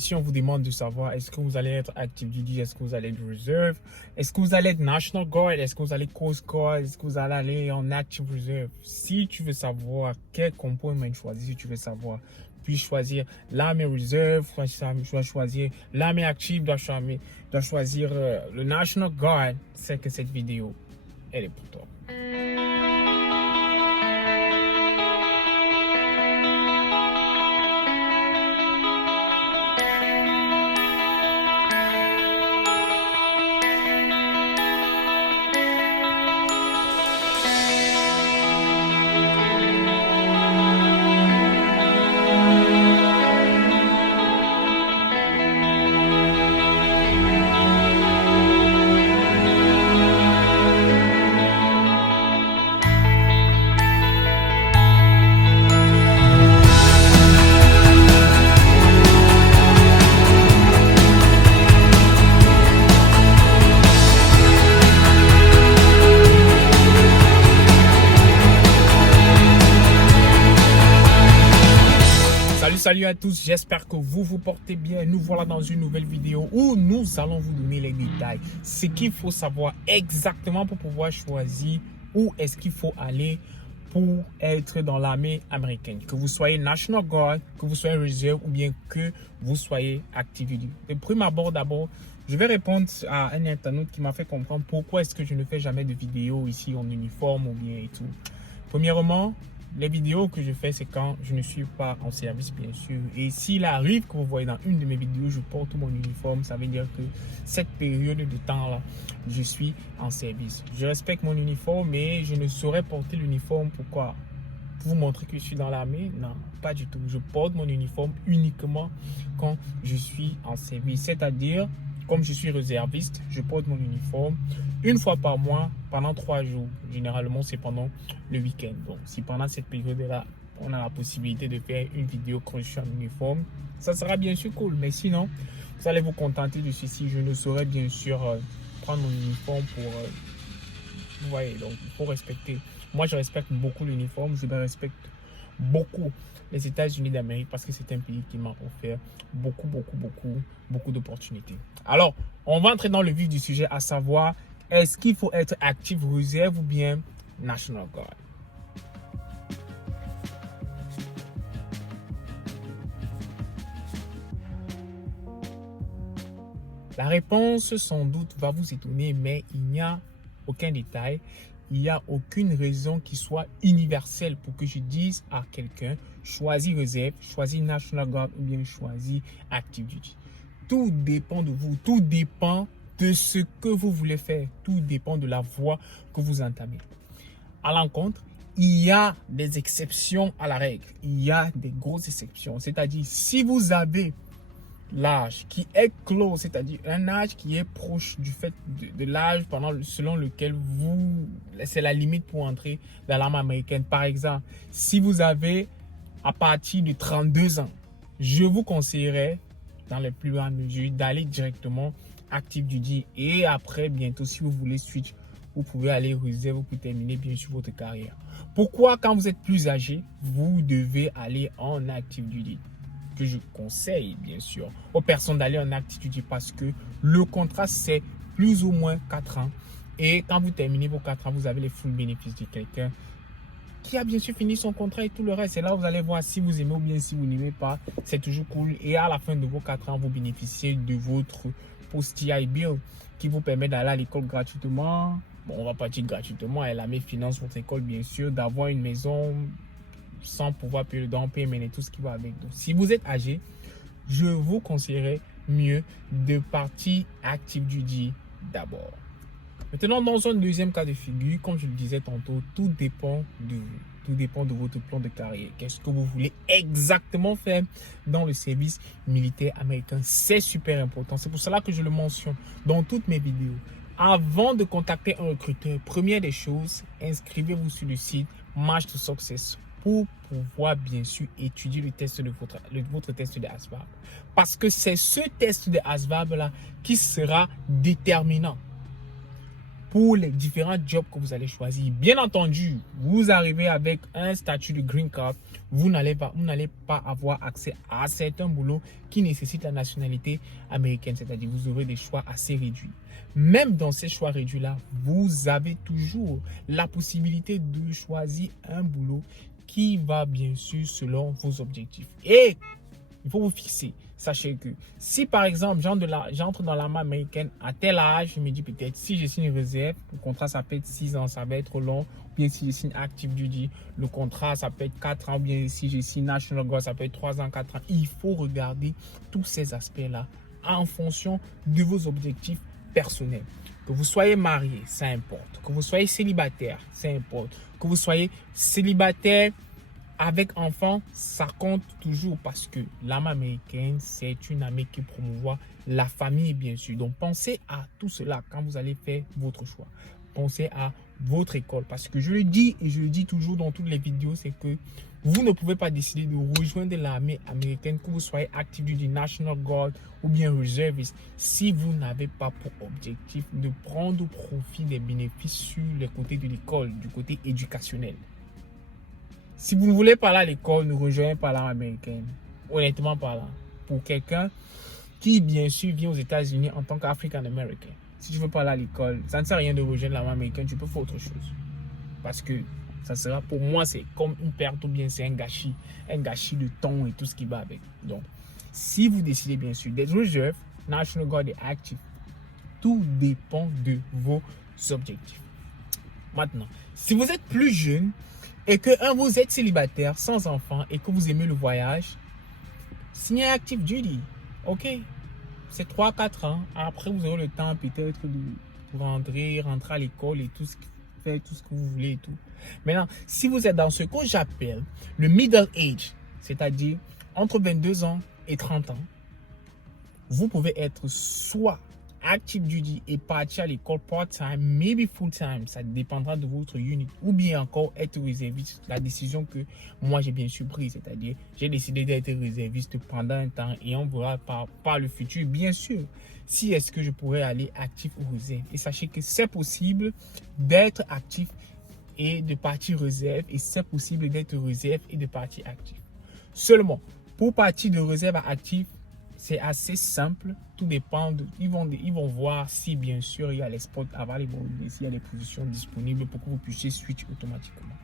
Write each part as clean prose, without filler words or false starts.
Ici, on vous demande de savoir est-ce que vous allez être active duty, est-ce que vous allez être reserve, est-ce que vous allez être National Guard, est-ce que vous allez Coast Guard, est-ce que vous allez aller en active reserve. Si tu veux savoir quel component choisir, si tu veux savoir, puis choisir l'armée reserve, tu dois choisir l'armée active, tu dois choisir le National Guard, c'est que cette vidéo, elle est pour toi. Salut à tous, j'espère que vous vous portez bien. Nous voilà dans une nouvelle vidéo où nous allons vous donner les détails. Ce qu'il faut savoir exactement pour pouvoir choisir où est-ce qu'il faut aller pour être dans l'armée américaine. Que vous soyez National Guard, que vous soyez Reserve ou bien que vous soyez Active Duty. De prime abord, je vais répondre à un internaute qui m'a fait comprendre pourquoi est-ce que je ne fais jamais de vidéos ici en uniforme ou bien et tout. Premièrement, les vidéos que je fais, c'est quand je ne suis pas en service, bien sûr. Et s'il arrive que vous voyez dans une de mes vidéos, je porte mon uniforme, ça veut dire que cette période de temps-là, je suis en service. Je respecte mon uniforme, mais je ne saurais porter l'uniforme. Pourquoi? Pour vous montrer que je suis dans l'armée? Non, pas du tout. Je porte mon uniforme uniquement quand je suis en service. C'est-à-dire, comme je suis réserviste, je porte mon uniforme une fois par mois pendant 3 jours. Généralement, c'est pendant le week-end. Donc, si pendant cette période-là, on a la possibilité de faire une vidéo quand je suis en uniforme, ça sera bien sûr cool. Mais sinon, vous allez vous contenter de ceci. Je ne saurais bien sûr prendre mon uniforme pour... vous voyez, donc il faut respecter. Moi, je respecte beaucoup l'uniforme. Je respecte beaucoup les États-Unis d'Amérique parce que c'est un pays qui m'a offert beaucoup d'opportunités. Alors, on va entrer dans le vif du sujet, à savoir, est-ce qu'il faut être active reserve ou bien National Guard? La réponse, sans doute, va vous étonner, mais il n'y a aucun détail. Il n'y a aucune raison qui soit universelle pour que je dise à quelqu'un choisis réserve, choisis National Guard ou bien choisis Active Duty. Tout dépend de vous, tout dépend de ce que vous voulez faire, tout dépend de la voie que vous entamez. À l'encontre, il y a des exceptions à la règle, il y a des grosses exceptions. C'est-à-dire, si vous avez l'âge qui est clos, c'est-à-dire un âge qui est proche du fait de l'âge selon lequel c'est la limite pour entrer dans l'armée américaine. Par exemple, si vous avez à partir de 32 ans, je vous conseillerais dans les plus grandes mesures d'aller directement Active Duty et après bientôt si vous voulez switch, vous pouvez aller réserve pour terminer bien sûr votre carrière. Pourquoi quand vous êtes plus âgé, vous devez aller en Active Duty? Que je conseille bien sûr aux personnes d'aller en Active Duty parce que le contrat c'est plus ou moins 4 ans et quand vous terminez vos 4 ans, vous avez les full bénéfices de quelqu'un qui a bien sûr fini son contrat et tout le reste. C'est là où vous allez voir si vous aimez ou bien si vous n'aimez pas. C'est toujours cool. Et à la fin de vos 4 ans, vous bénéficiez de votre post-TI Bill qui vous permet d'aller à l'école gratuitement. Bon, on va pas dire gratuitement. Elle a mis finance votre école, bien sûr, d'avoir une maison sans pouvoir payer le down payment et tout ce qui va avec. Donc, si vous êtes âgé, je vous conseillerais mieux de partir Active Duty d'abord. Maintenant, dans un deuxième cas de figure, comme je le disais tantôt, tout dépend de vous. Tout dépend de votre plan de carrière. Qu'est-ce que vous voulez exactement faire dans le service militaire américain? C'est super important. C'est pour cela que je le mentionne dans toutes mes vidéos. Avant de contacter un recruteur, première des choses, inscrivez-vous sur le site Match to Success pour pouvoir bien sûr étudier le test de votre test de ASVAB. Parce que c'est ce test de ASVAB là qui sera déterminant pour les différents jobs que vous allez choisir. Bien entendu, vous arrivez avec un statut de green card, vous n'allez pas avoir accès à certains boulots qui nécessitent la nationalité américaine, c'est-à-dire vous aurez des choix assez réduits. Même dans ces choix réduits-là, vous avez toujours la possibilité de choisir un boulot qui va bien sûr selon vos objectifs. Et il faut vous fixer. Sachez que si par exemple j'entre dans l'armée américaine à tel âge, je me dis peut-être si je signe réserve, le contrat ça peut être 6 ans, ça va être long. Ou bien si je signe active duty, le contrat ça peut être 4 ans. Ou bien si je signe national guard, ça peut être 3 ans, 4 ans. Il faut regarder tous ces aspects-là en fonction de vos objectifs personnels. Que vous soyez marié, ça importe. Que vous soyez célibataire, ça importe. Que vous soyez célibataire avec enfants, ça compte toujours parce que l'armée américaine, c'est une armée qui promouvoit la famille, bien sûr. Donc, pensez à tout cela quand vous allez faire votre choix. Pensez à votre école parce que je le dis et je le dis toujours dans toutes les vidéos, c'est que vous ne pouvez pas décider de rejoindre l'armée américaine, que vous soyez actif du National Guard ou bien réserviste, si vous n'avez pas pour objectif de prendre profit des bénéfices sur les côtés de l'école, du côté éducationnel. Si vous ne voulez pas aller à l'école, ne rejoignez pas l'armée américaine. Honnêtement parlant. Pour quelqu'un qui, bien sûr, vient aux États-Unis en tant qu'African American. Si tu ne veux pas aller à l'école, ça ne sert à rien de rejoindre l'armée américaine. Tu peux faire autre chose. Parce que ça sera, pour moi, c'est comme une perte ou bien c'est un gâchis de temps et tout ce qui va avec. Donc, si vous décidez, bien sûr, d'être réserve, National Guard et active, tout dépend de vos objectifs. Maintenant, si vous êtes plus jeune, et que vous êtes célibataire, sans enfant et que vous aimez le voyage, signez Active Duty. Ok? C'est 3-4 ans. Après, vous aurez le temps peut-être de rentrer à l'école et faire tout ce que vous voulez et tout. Maintenant, si vous êtes dans ce que j'appelle le middle age, c'est-à-dire entre 22 ans et 30 ans, vous pouvez être soit active duty et partir à l'école part-time, maybe full-time, ça dépendra de votre unit, ou bien encore être réserviste, la décision que moi j'ai bien sûr prise, c'est-à-dire j'ai décidé d'être réserviste pendant un temps et on verra par le futur, bien sûr, si est-ce que je pourrais aller actif ou réserve. Et sachez que c'est possible d'être actif et de partir réserve, et c'est possible d'être réserve et de partir actif. Seulement, pour partir de réserve à actif, c'est assez simple, tout dépend, ils vont voir si bien sûr il y a les spots available, s'il y a des positions disponibles pour que vous puissiez switch automatiquement.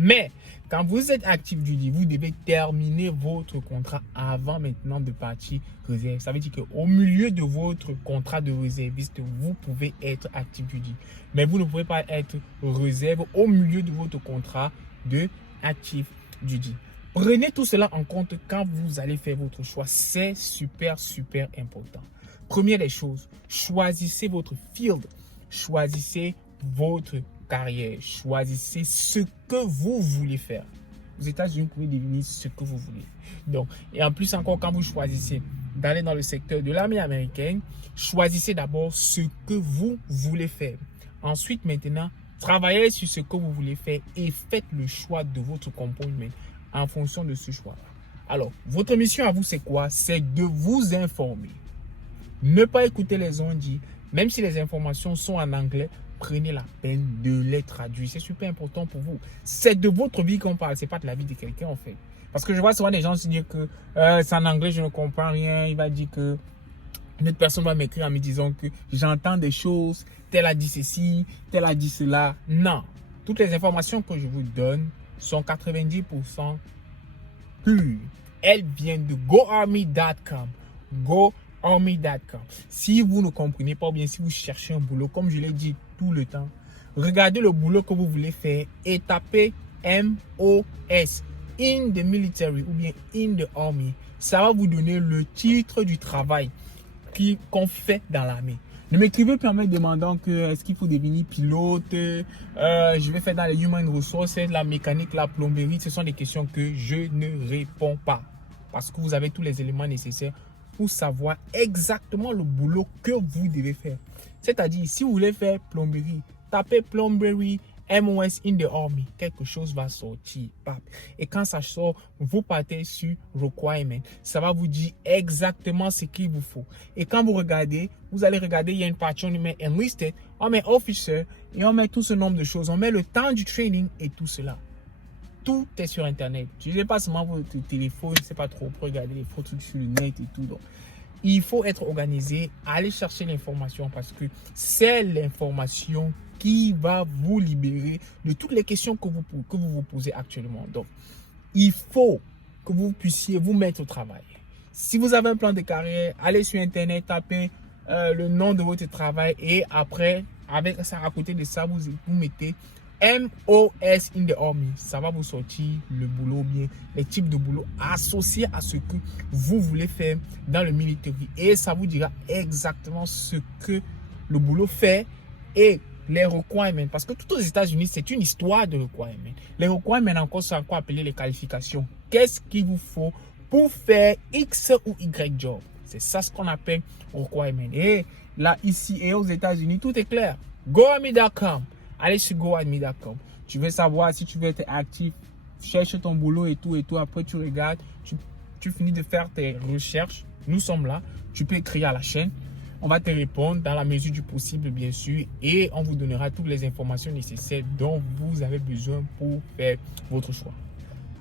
Mais quand vous êtes actif duty, vous devez terminer votre contrat avant maintenant de partir réserve. Ça veut dire qu'au milieu de votre contrat de réserviste, vous pouvez être actif duty. Mais vous ne pouvez pas être réserve au milieu de votre contrat de actif duty. Prenez tout cela en compte quand vous allez faire votre choix. C'est super important. Première des choses, choisissez votre field. Choisissez votre carrière. Choisissez ce que vous voulez faire. Aux États-Unis, vous pouvez définir ce que vous voulez. Donc, et en plus encore, quand vous choisissez d'aller dans le secteur de l'armée américaine, choisissez d'abord ce que vous voulez faire. Ensuite, maintenant, travaillez sur ce que vous voulez faire et faites le choix de votre comportement en fonction de ce choix. Alors, votre mission à vous, c'est quoi? C'est de vous informer. Ne pas écouter les on-dit. Même si les informations sont en anglais, prenez la peine de les traduire. C'est super important pour vous. C'est de votre vie qu'on parle. Ce n'est pas de la vie de quelqu'un, en fait. Parce que je vois souvent des gens se dire que c'est en anglais, je ne comprends rien. Il va dire que une autre personne va m'écrire en me disant que j'entends des choses, tel a dit ceci, tel a dit cela. Non. Toutes les informations que je vous donne sont 90% pures. Elles viennent de goarmy.com. Goarmy.com. Si vous ne comprenez pas ou bien si vous cherchez un boulot, comme je l'ai dit tout le temps, regardez le boulot que vous voulez faire et tapez MOS, in the military ou bien in the army. Ça va vous donner le titre du travail qu'on fait dans l'armée. Ne m'écrivez pas en me demandant que est-ce qu'il faut devenir pilote, je vais faire dans les human resources, la mécanique, la plomberie. Ce sont des questions que je ne réponds pas. Parce que vous avez tous les éléments nécessaires pour savoir exactement le boulot que vous devez faire. C'est-à-dire, si vous voulez faire plomberie, tapez plombery MOS in the Army, quelque chose va sortir. Et quand ça sort, vous partez sur Requirement. Ça va vous dire exactement ce qu'il vous faut. Et quand vous regardez, vous allez regarder, il y a une partie, on met Enlisted, on met Officer et on met tout ce nombre de choses. On met le temps du training et tout cela. Tout est sur Internet. Je ne sais pas seulement votre téléphone, je ne sais pas trop, pour regarder les faux trucs sur le net et tout. Donc, il faut être organisé, aller chercher l'information parce que c'est l'information qui va vous libérer de toutes les questions que vous posez actuellement. Donc, il faut que vous puissiez vous mettre au travail. Si vous avez un plan de carrière, allez sur Internet, tapez le nom de votre travail et après, avec ça, à côté de ça, vous mettez MOS in the Army. Ça va vous sortir le boulot bien, les types de boulot associés à ce que vous voulez faire dans le militaire. Et ça vous dira exactement ce que le boulot fait et les requirements. Parce que tout aux États-Unis, c'est une histoire de requirements. Les requirements, encore, c'est encore appelé les qualifications. Qu'est-ce qu'il vous faut pour faire X ou Y job? C'est ça ce qu'on appelle requirements. Et là, ici et aux États-Unis, tout est clair. GoArmy.com. Allez sur GoArmy.com. Tu veux savoir si tu veux être actif, cherche ton boulot et tout. Après, tu regardes, tu finis de faire tes recherches. Nous sommes là. Tu peux écrire à la chaîne. On va te répondre dans la mesure du possible, bien sûr. Et on vous donnera toutes les informations nécessaires dont vous avez besoin pour faire votre choix.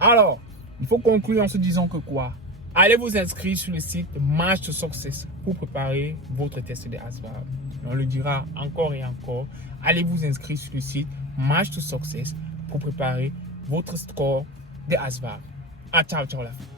Alors, il faut conclure en se disant que quoi? Allez vous inscrire sur le site March to Success pour préparer votre test de ASVAB. On le dira encore et encore. Allez vous inscrire sur le site March to Success pour préparer votre score de ASVAB. Ciao, ciao la fin.